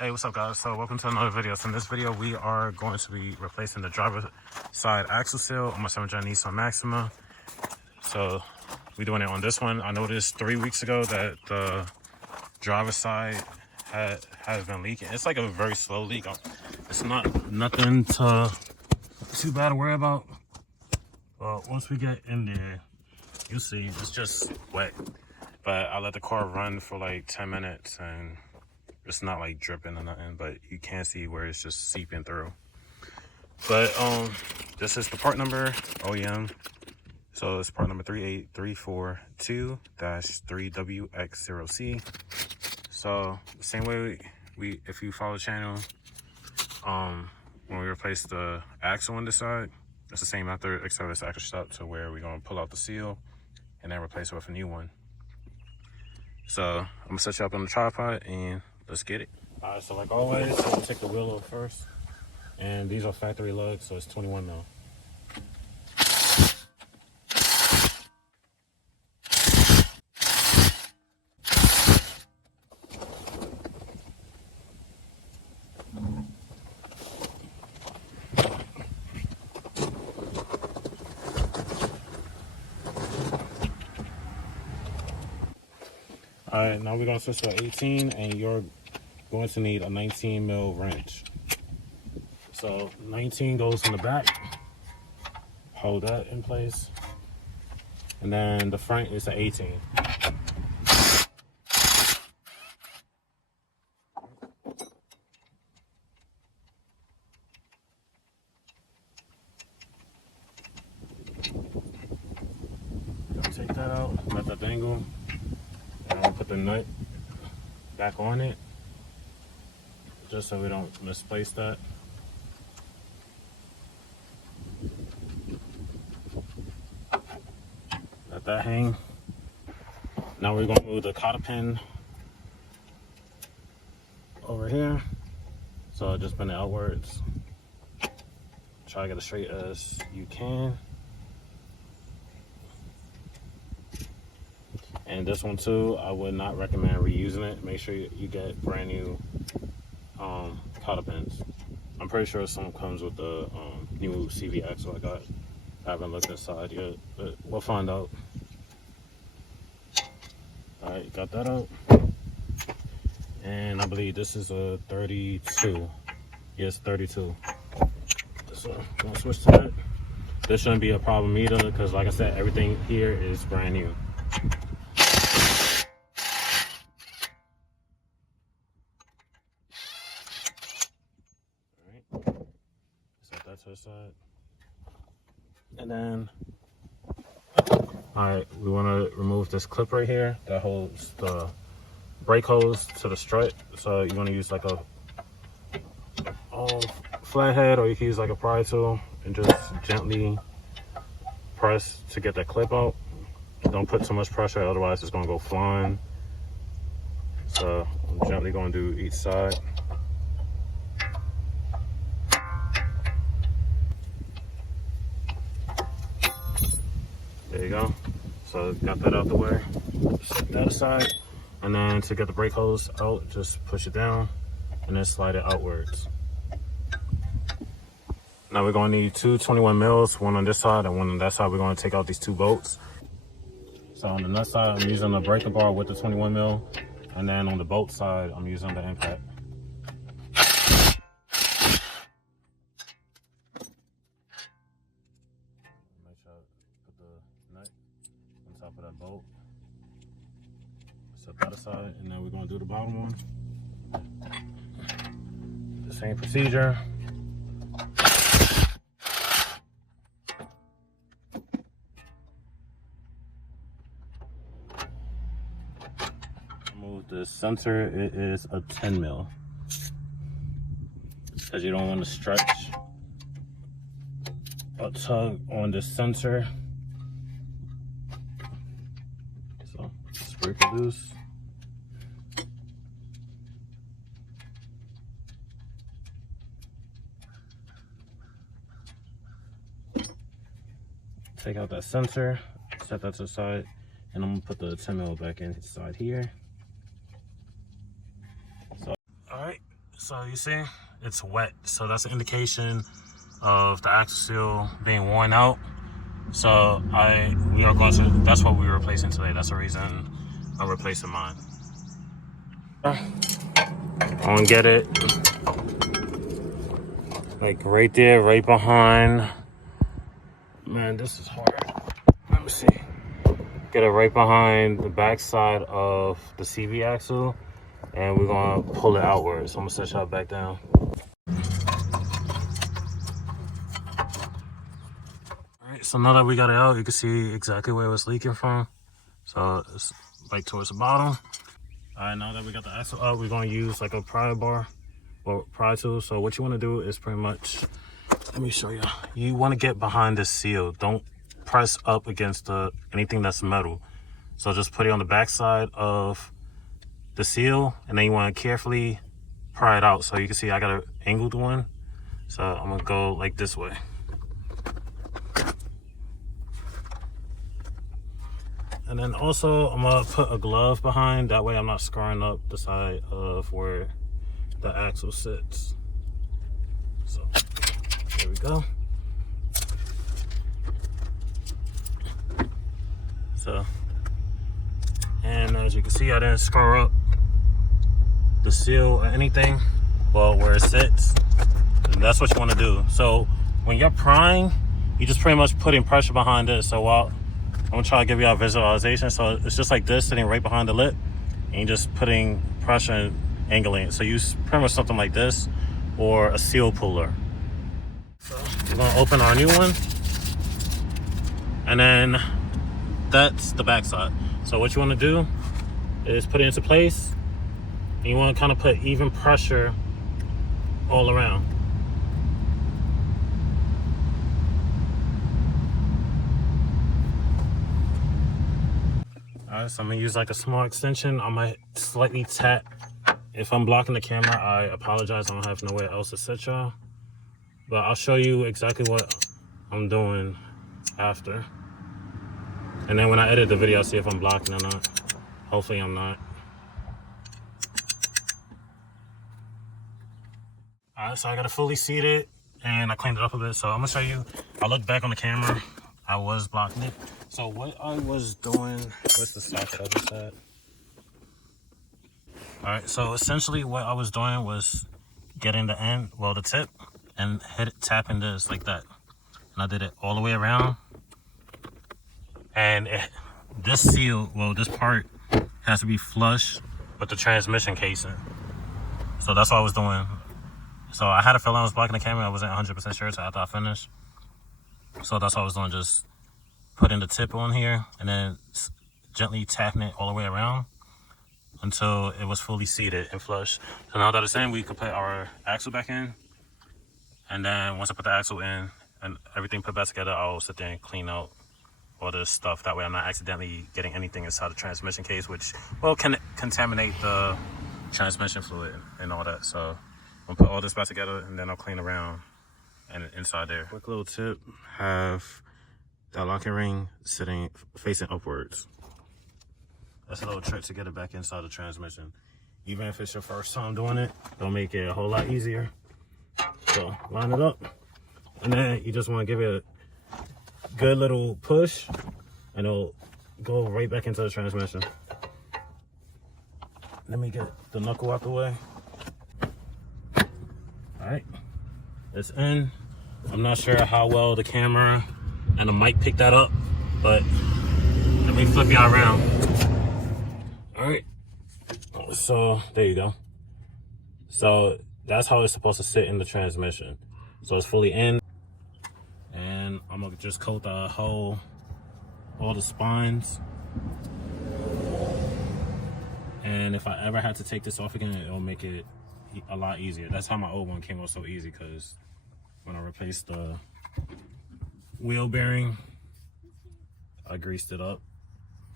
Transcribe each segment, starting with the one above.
Hey, what's up guys? So welcome to another video. So in this video we are going to be replacing the driver side axle seal on my 7th-gen Nissan Maxima. So we're doing it on this one. I noticed 3 weeks ago that the driver side has been leaking. It's like a very slow leak. It's nothing too bad to worry about. But once we get in there, you'll see it's just wet. But I let the car run for like 10 minutes and it's not like dripping or nothing, but you can see where it's just seeping through. But this is the part number, OEM. So it's part number 38342-3WX0C. So the same way we if you follow the channel, when we replace the axle on this side, it's the same method except it's extra step to where we're gonna pull out the seal and then replace it with a new one. So I'm gonna set you up on the tripod and let's get it. All right, so like always, so we'll take the wheel off first. And these are factory lugs, so it's 21 mil. All right, now we're gonna switch to 18 and you're going to need a 19 mil wrench. So 19 goes in the back, hold that in place. And then the front is an 18. Take that out, let that dangle. And I'll put the nut back on it, just so we don't misplace that. Let that hang. Now we're going to move the cotter pin over here. So just bend it outwards. Try to get as straight as you can. And this one too, I would not recommend reusing it. Make sure you get brand new cotter pins. I'm pretty sure some comes with the new CV axle I got. I haven't looked inside yet, but we'll find out. All right, got that out. And I believe this is a 32. Yes, 32. So I'm gonna switch to that. This shouldn't be a problem either, because like I said, everything here is brand new. Set that to the side. And then, all right, we want to remove this clip right here that holds the brake hose to the strut. So you want to use like a flathead, or you can use like a pry tool and just gently press to get that clip out. Don't put too much pressure, otherwise it's going to go flying. So I'm gently going to do each side. There you go. So got that out the way. Set that aside. And then to get the brake hose out, just push it down and then slide it outwards. Now we're going to need two 21 mils, one on this side and one on that side. We're going to take out these two bolts. So on the nut side, I'm using the breaker bar with the 21 mil. And then on the bolt side, I'm using the impact. Make sure I put the nut on top of that bolt. Set that aside, and then we're going to do the bottom one. The same procedure. Move the center, it is a 10 mil. Because you don't want to stretch or tug on the center. So scrape it loose. Take out that sensor, set that to the side, and I'm gonna put the 10 mil back inside here. So, all right, So you see, it's wet. So that's an indication of the axle seal being worn out. So we are going to, that's what we're replacing today. That's the reason I'm replacing mine. I'm gonna get it like right there, right behind. Man, this is hard. Let me see. Get it right behind the back side of the CV axle, and we're gonna pull it outwards. So I'm gonna set y'all back down. Alright, so now that we got it out, you can see exactly where it was leaking from. So it's like towards the bottom. Alright, now that we got the axle out, we're gonna use like a pry bar or pry tool. So what you wanna do is pretty much, let me show you. You wanna get behind this seal. Don't press up against anything that's metal. So just put it on the back side of the seal, and then you want to carefully pry it out. So you can see I got an angled one, so I'm gonna go like this way. And then also I'm gonna put a glove behind, that way I'm not scarring up the side of where the axle sits. So there we go. So, and as you can see, I didn't scar up the seal or anything, well, where it sits. And that's what you want to do. So when you're prying, you just pretty much putting pressure behind it. So while I'm gonna try to give you a visualization, so it's just like this, sitting right behind the lip, and you're just putting pressure and angling it. So use pretty much something like this or a seal puller. So we're gonna open our new one, and then that's the back side. So what you want to do is put it into place, and you want to kind of put even pressure all around. Alright, so I'm gonna use like a small extension. I might slightly tap. If I'm blocking the camera, I apologize. I don't have nowhere else to sit y'all, but I'll show you exactly what I'm doing after. And then when I edit the video, I'll see if I'm blocking or not. Hopefully I'm not. Alright, so I got it fully seated and I cleaned it up a bit. So I'm gonna show you, I looked back on the camera, I was blocking it. So what I was doing, what's the socket I just had? Alright, so essentially what I was doing was getting the end, well the tip, and tapping this like that. And I did it all the way around. And this seal, well, this part has to be flush with the transmission casing. So that's what I was doing. So I had a feeling I was blocking the camera. I wasn't 100% sure until after I finished. So that's what I was doing, just putting the tip on here and then gently tapping it all the way around until it was fully seated and flush. So now that it's in, we could put our axle back in. And then once I put the axle in and everything put back together, I'll sit there and clean out all this stuff. That way I'm not accidentally getting anything inside the transmission case, which will can contaminate the transmission fluid and all that. So I'm gonna put all this back together and then I'll clean around and inside there. Quick little tip, have that locking ring sitting facing upwards. That's a little trick to get it back inside the transmission. Even if it's your first time doing it, it'll make it a whole lot easier. So line it up, and then you just want to give it a good little push and it'll go right back into the transmission. Let me get the knuckle out the way. Alright, it's in. I'm not sure how well the camera and the mic picked that up, but let me flip y'all around. Alright, so there you go. So that's how it's supposed to sit in the transmission. So it's fully in. And I'm gonna just coat the whole, all the spines. And if I ever had to take this off again, it'll make it a lot easier. That's how my old one came out so easy, because when I replaced the wheel bearing, I greased it up.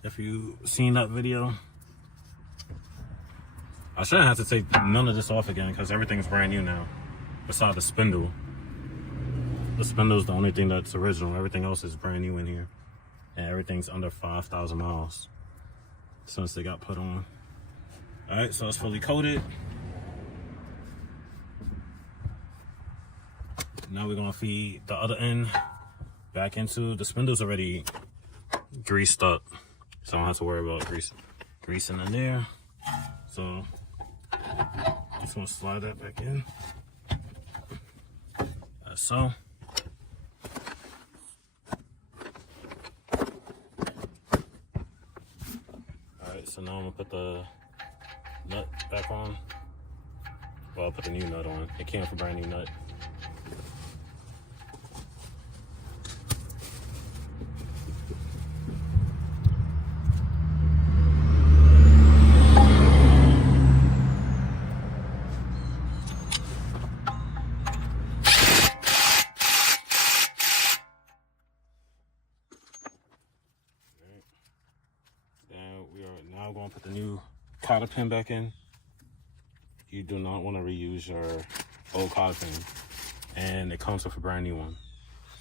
If you've seen that video, I shouldn't have to take none of this off again because everything's brand new now, besides the spindle. The spindle is the only thing that's original. Everything else is brand new in here, and everything's under 5,000 miles since they got put on. All right, so it's fully coated. Now we're gonna feed the other end back into the spindle's already greased up, so I don't have to worry about greasing in there. So just gonna slide that back in, as so. Alright, so now I'm gonna put the nut back on. Well, I'll put the new nut on. It came with a brand new nut. Now we're going to put the new cotter pin back in. You do not want to reuse your old cotter pin, and it comes with a brand new one.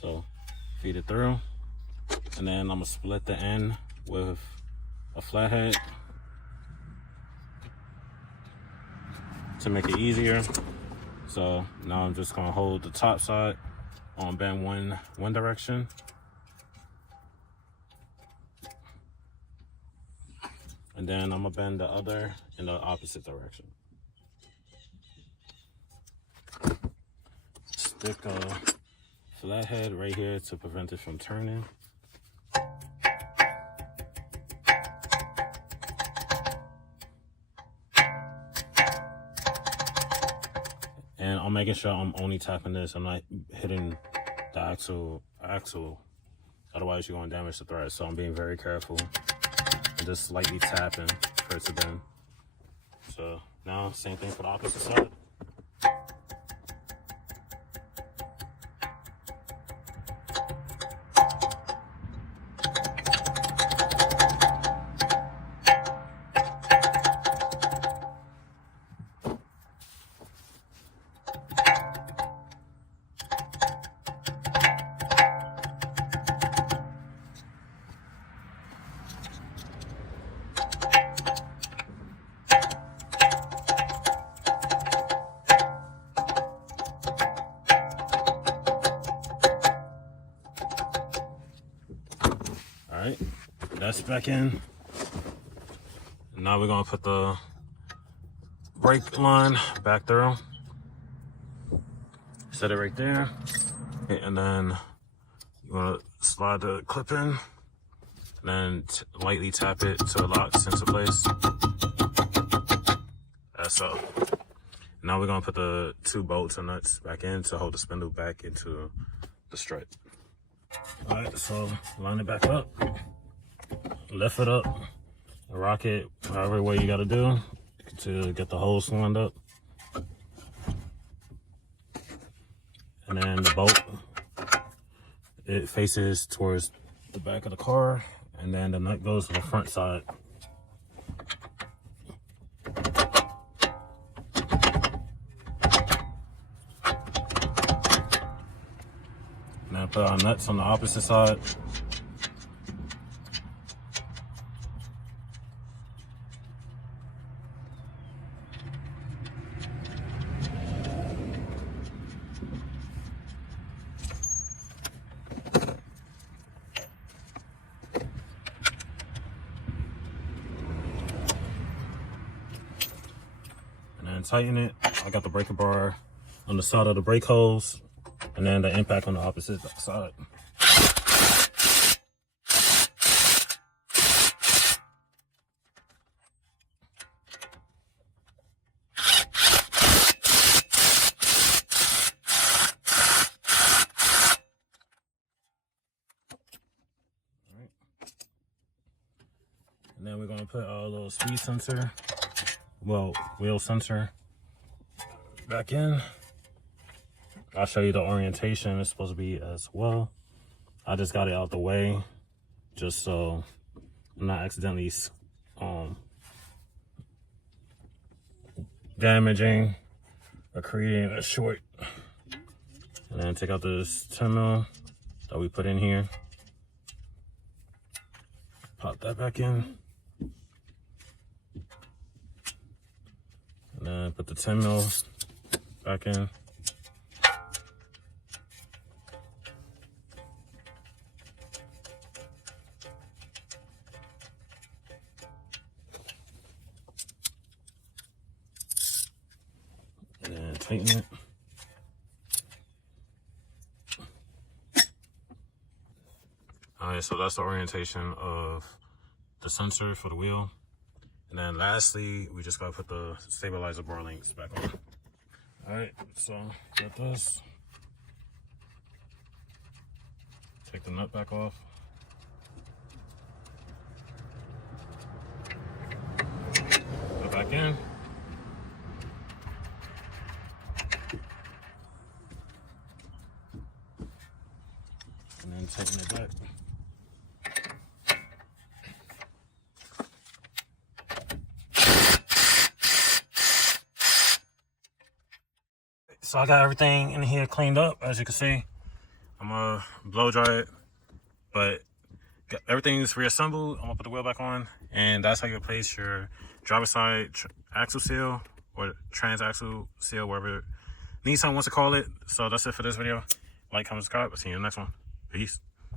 So feed it through, and then I'm gonna split the end with a flathead to make it easier. So now I'm just gonna hold the top side on bend one direction. And then I'm gonna bend the other in the opposite direction. Stick a flathead right here to prevent it from turning. And I'm making sure I'm only tapping this. I'm not hitting the axle. Otherwise you're gonna damage the thread. So I'm being very careful. Just slightly tapping for it to bend. So now same thing for the opposite side. Alright, that's back in. Now we're gonna put the brake line back through. Set it right there. And then you wanna slide the clip in, and then lightly tap it till it locks into place. That's so. Now we're gonna put the 2 bolts and nuts back in to hold the spindle back into the strut. Alright, so line it back up, lift it up, rock it however way you gotta do to get the holes lined up. And then the bolt, it faces towards the back of the car, and then the nut goes to the front side. Now put our nuts on the opposite side. And then tighten it. I got the breaker bar on the side of the brake hose, and then the impact on the opposite side. Alright. And then we're gonna put our little speed sensor, well, wheel sensor back in. I'll show you the orientation it's supposed to be as well. I just got it out the way just so I'm not accidentally damaging or creating a short. And then take out this 10 mil that we put in here. Pop that back in. And then put the 10 mil back in. tighten it. Alright, so that's the orientation of the sensor for the wheel. And then lastly, we just gotta put the stabilizer bar links back on. Alright, so got this. Take the nut back off. Put it back in. And then tighten it back. So I got everything in here cleaned up, as you can see. I'm gonna blow dry it, but everything's reassembled. I'm gonna put the wheel back on, and that's how you replace your driver's side axle seal or transaxle seal, whatever Nissan wants to call it. So that's it for this video. Like, comment, subscribe. I'll see you in the next one. Peace.